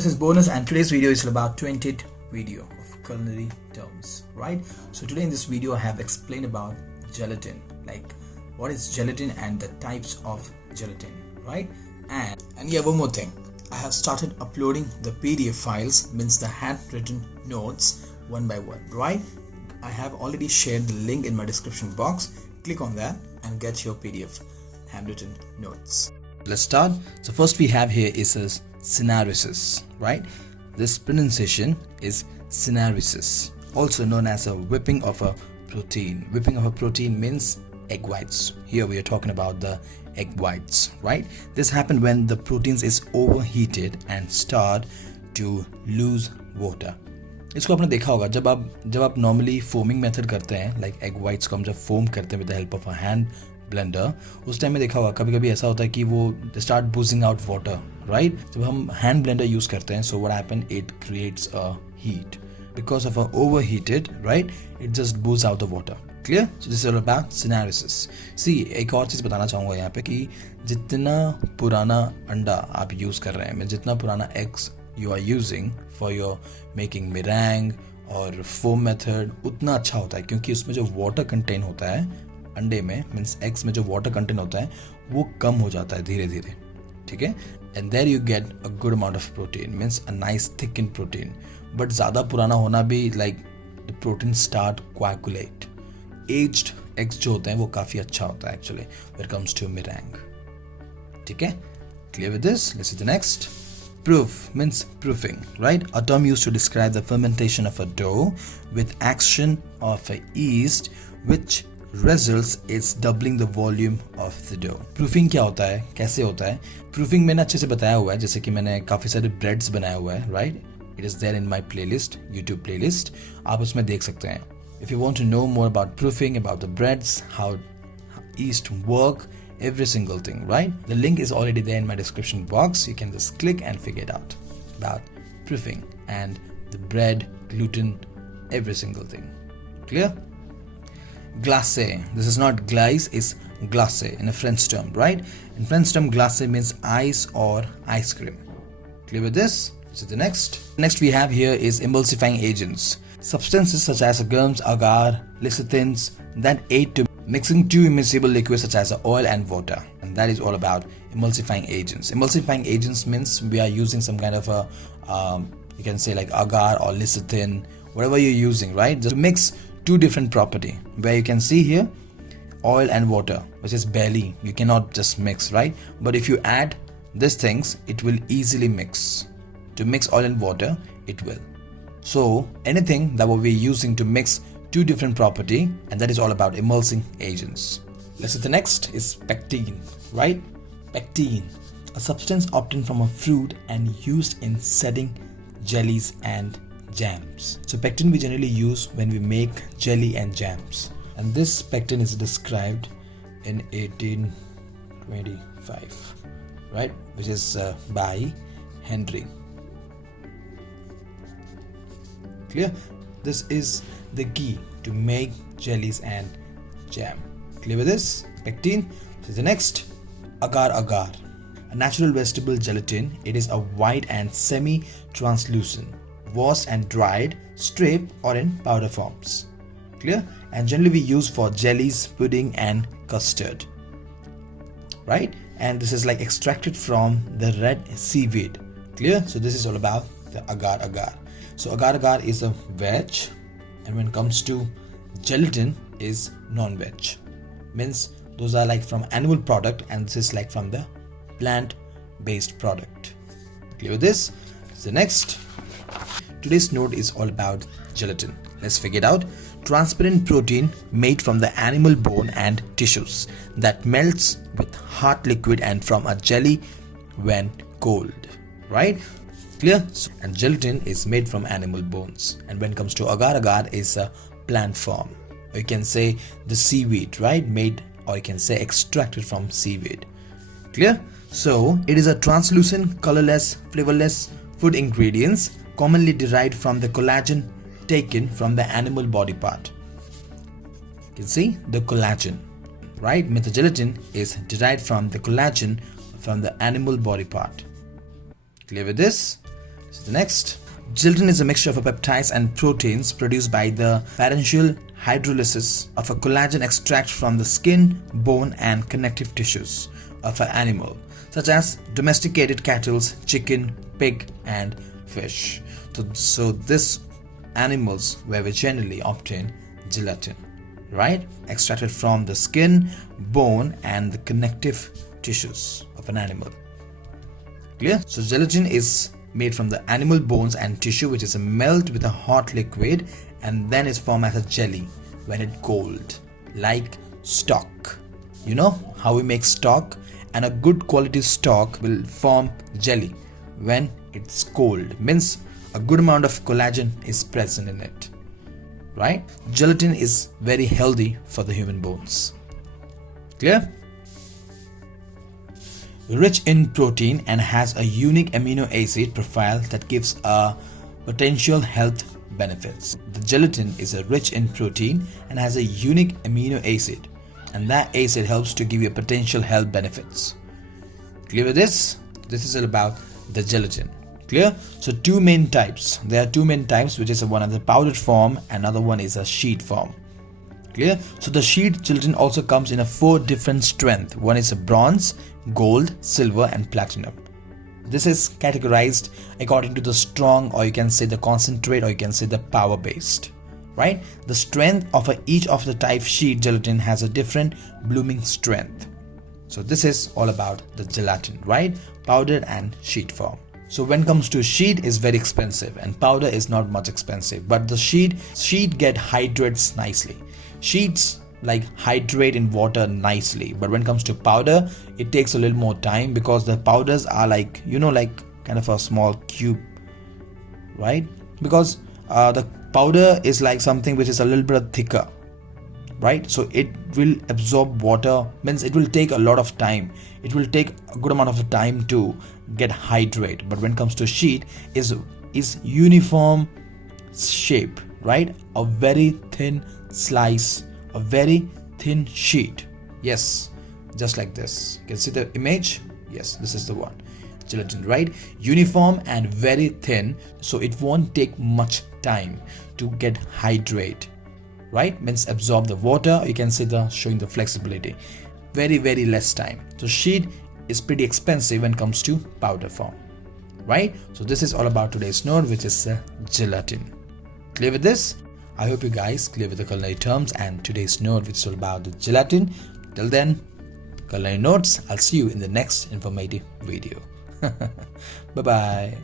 this is Bonus, and today's video is about 20th video of Culinary Terms, right? So today in this video I have explained about gelatin, like what is gelatin and the types of gelatin, right? And yeah, one more thing, I have started uploading the PDF files, means the handwritten notes, one by one, right? I have already shared the link in my description box. Click on that and get your PDF handwritten notes. Let's start. So first we have here is a Syneresis, right? This pronunciation is Syneresis, also known as a whipping of a protein. Whipping of a protein means egg whites. Here we are talking about the egg whites, right? This happened when the proteins is overheated and start to lose water. इसको आपने देखा होगा जब आप normally foaming method करते हैं, like egg whites को हम जब फोम करते हैं with the help of a hand blender, उस टाइम में देखा होगा कभी कभी ऐसा होता है कि वो start oozing out water, right? जब हम हैंड ब्लेंडर यूज करते हैं, so what happen, it creates a heat because of a overheated, right? It just ooze out the water. Clear? So this is all about syneresis. See, एक और चीज़ बताना चाहूँगा यहाँ पे कि जितना पुराना अंडा आप यूज़ कर रहे हैं, जितना पुराना eggs you are using for your making meringue और foam method, उतना अच्छा होता है, क्योंकि उसमें जो water content होता है अंडे में, मीन्स eggs में जो water content होता है वो कम हो जाता है धीरे धीरे, ठीक है? and there you get a good amount of protein, means a nice thickened protein. but ज़्यादा पुराना होना भी, like the protein start coagulate. aged eggs जो होते हैं वो काफ़ी अच्छा होता है actually when it comes to meringue. ठीक है? Clear with this? Let's see the next. Proof means proofing, right? A term used to describe the fermentation of a dough with action of a yeast, which results in doubling the volume of the dough. Proofing क्या होता है, कैसे होता है? Proofing मैंने अच्छे से बताया हुआ है, जैसे कि मैंने काफ़ी सारे breads बनाया हुआ है, right? It is there in my playlist, YouTube playlist. आप उसमें देख सकते हैं. If you want to know more about proofing, about the breads, how yeast work, every single thing, right? The link is already there in my description box. You can just click and figure it out about proofing and the bread, gluten, every single thing. Clear? Glace. This is not glace, it's glace in a French term, right? In French term, glace means ice or ice cream. Clear with this? So the next we have here is emulsifying agents. Substances such as gums, agar, lecithins that aid to mixing two immiscible liquids such as oil and water, and that is all about emulsifying agents. Emulsifying agents means we are using some kind of a you can say like agar or lecithin, whatever you're using, right? Just to mix two different property, where you can see here oil and water, which is barely, you cannot just mix, right? But if you add these things, it will easily mix. To mix oil and water, it will. So anything that we're using to mix two different property, and that is all about emulsing agents. Let's see, the next is pectin, right? Pectin, a substance obtained from a fruit and used in setting jellies and jams. So pectin we generally use when we make jelly and jams, and this pectin is described in 1825, right? Which is by Henry. Clear? This is the key to make jellies and jam. Clear with this? Pectin. So the next, Agar Agar, a natural vegetable gelatin. It is a white and semi-translucent, washed and dried, stripped or in powder forms. Clear? And generally we use for jellies, pudding and custard, right? And this is like extracted from the red seaweed. Clear? So this is all about the Agar Agar. So Agar Agar is a veg, and when it comes to gelatin is non-veg, means those are like from animal product, and this is like from the plant-based product. Clear with this? So the next, today's note is all about gelatin. Let's figure it out. Transparent protein made from the animal bone and tissues that melts with hot liquid and from a jelly when cold, right? Clear? And gelatin is made from animal bones, and when it comes to agar agar is a plant form, or you can say the seaweed, right? Made, or you can say extracted from seaweed. Clear? So it is a translucent, colorless, flavorless food ingredients commonly derived from the collagen taken from the animal body part. You can see the collagen, right? Gelatin is derived from the collagen from the animal body part. Clear with this? So the next, gelatin is a mixture of peptides and proteins produced by the parenchial hydrolysis of a collagen extract from the skin, bone and connective tissues of an animal, such as domesticated cattle, chicken, pig and fish. So these animals where we generally obtain gelatin, right? Extracted from the skin, bone and the connective tissues of an animal. Clear? So gelatin is made from the animal bones and tissue, which is a melt with a hot liquid and then is formed as a jelly when it cold, like stock. You know how we make stock, and a good quality stock will form jelly when it's cold, means a good amount of collagen is present in it, right? Gelatin is very healthy for the human bones. Clear? Rich in protein and has a unique amino acid profile that gives a potential health benefits. The gelatin is rich in protein and has a unique amino acid, and that acid helps to give you potential health benefits. Clear with this? This is all about the gelatin. Clear? So two main types. There are two main types, which is one of the powdered form, another one is a sheet form. Clear? So the sheet gelatin also comes in 4 different strength. One is a bronze, gold, silver and platinum. This is categorized according to the strong, or you can say the concentrate, or you can say the power based, right? The strength of each of the type sheet gelatin has a different blooming strength. So this is all about the gelatin, right? Powdered and sheet form. So when it comes to sheet, is very expensive and powder is not much expensive, but the sheet get hydrates nicely. Sheets like hydrate in water nicely, but when it comes to powder, it takes a little more time because the powders are like, you know, like kind of a small cube, right? Because the powder is like something which is a little bit thicker, right? So it will absorb water, means it will take a lot of time. It will take a good amount of time to get hydrate. But when it comes to sheet, is uniform shape, right? A very thin slice, a very thin sheet. Yes, just like this. You can see the image. Yes, this is the one. Gelatin, right? Uniform and very thin, so it won't take much time to get hydrate, right? Means absorb the water. You can see the showing the flexibility. Very less time. So sheet is pretty expensive when it comes to powder form, right? So this is all about today's note, which is gelatin. Clear with this? I hope you guys clear with the culinary terms and today's note, which is all about the gelatin. Till then, culinary notes. I'll see you in the next informative video. Bye bye.